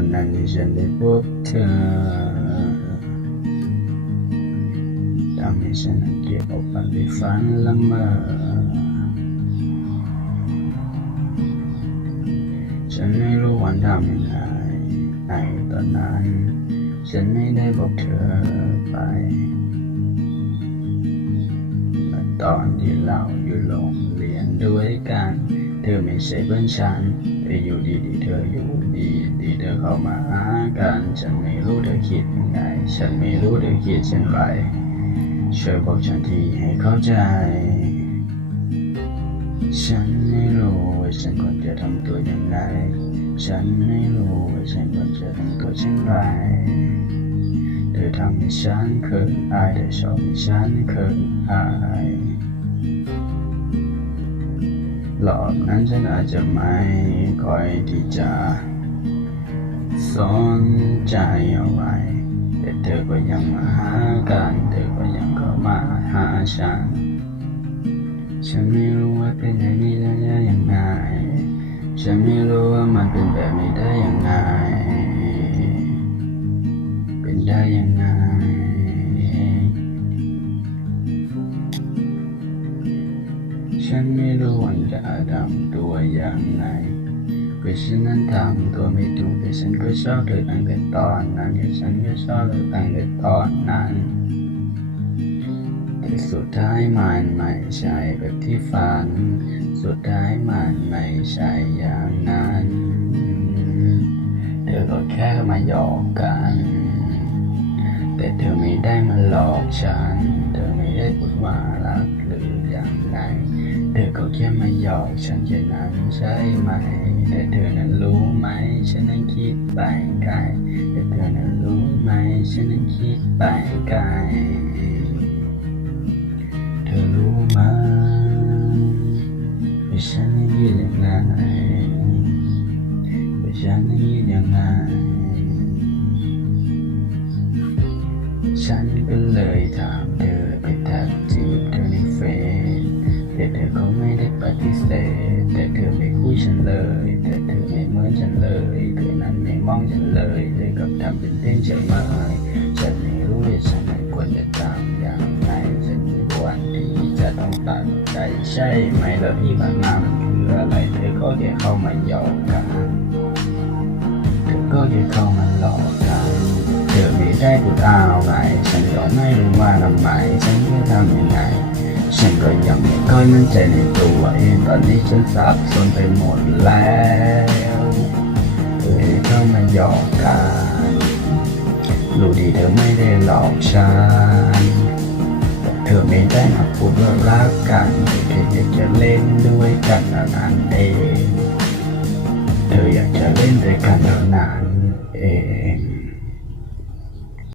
วันนั้นที่ฉันได้พบเธอทำให้ฉันนั้นเก็บเอาฝันไปฝันละมอฉันไม่รู้วันทำยังไงในตอนนั้น ฉันไม่ได้บอกเธอไปเมื่ตอนที่เราอยู่โรงเรียนด้วยกัน เธอไม่ใช่เพื่อนฉันแต่อยู่ เข้ามาหากัน ฉันไม่รู้เธอคิดยังไง ฉันไม่รู้เธอคิดเช่นไร ช่วยบอกฉันทีให้เข้าใจ ฉันไม่รู้ว่าฉันควรจะทำตัวยังไง ฉันไม่รู้ว่าฉันควรจะทำตัวเช่นไร เธอทำให้ฉันเขินอายเธอชอบให้ฉันเขินอายหลอกนั้นฉันอาจจะไม่คอยที่จะ สนใจเอะไรแต่เธอก็ยังมาหากันเธอก็ยังเข้ามาหาฉัน ฉันไม่รู้ว่าเป็นอย่างนี้แล้วยังไง ฉันไม่รู้ว่ามันเป็นแบบนี้ได้ยังไง เป็นได้ยังไงฉันไม่รู้ว่าจะทำตัวอย่างไร ก็ฉันนั้นทำตัวไม่ถูกแต่ฉันก็ชอบเธอตั้งแต่ตอนนั้นแต่ฉันก็ชอบเธอตั้งแต่ตอนนั้นแต่สุดท้ายมันไม่ใช่แบบที่ฝัน สุดท้ายมันไม่ใช่อย่างนั้นเธอก็แค่มาหยอกกัน แต่เธอไม่ได้มาหลอกฉันเธอ ไม่ได้พูดว่ารักหรืออย่างไรเธอก็แค่มาหยอกฉันแค่างนั้นใช่ไหมแต่เธอนั้นรู้ไหมฉันนั้นคิดไปไกลแต่เธอนั้นรู้ไหมฉันนั้นคิดไปไกลเธอรู้ไหมว่าฉันนั้นคิดยังไงว่าฉันนั้นคิดยังไงฉันก็เลยถาม มองฉันเลยเธอกับทำเป็นเล่นใจไหมฉันไม่รู้ว่าฉันนั้นควรจะทำอย่างไรฉันมีวันที่จะต้องตัดใจใช่ไหมแล้วที่ผ่านมามันคืออะไรเธอก็แค่เข้ามาหยอกกันเธอก็แค่เข้ามาหลอกกันเธอไม่ได้พูดอะไรฉันก็ไม่รู้ว่าทำไมฉันจะทำยังไงฉันก็ยังไม่ค่อยมั่นใจในตัวเองตอนนี้ฉันสับสนไปหมดแล้ว อมาหยอกกันรู้ดีเธอไม่ได้หลอกฉัน เธอไม่ได้มาพูดว่ารักกันเธออยากจะเล่นด้วยกันเท่านั้นเอง เธออยากจะเล่นด้วยกันเท่านั้นเอง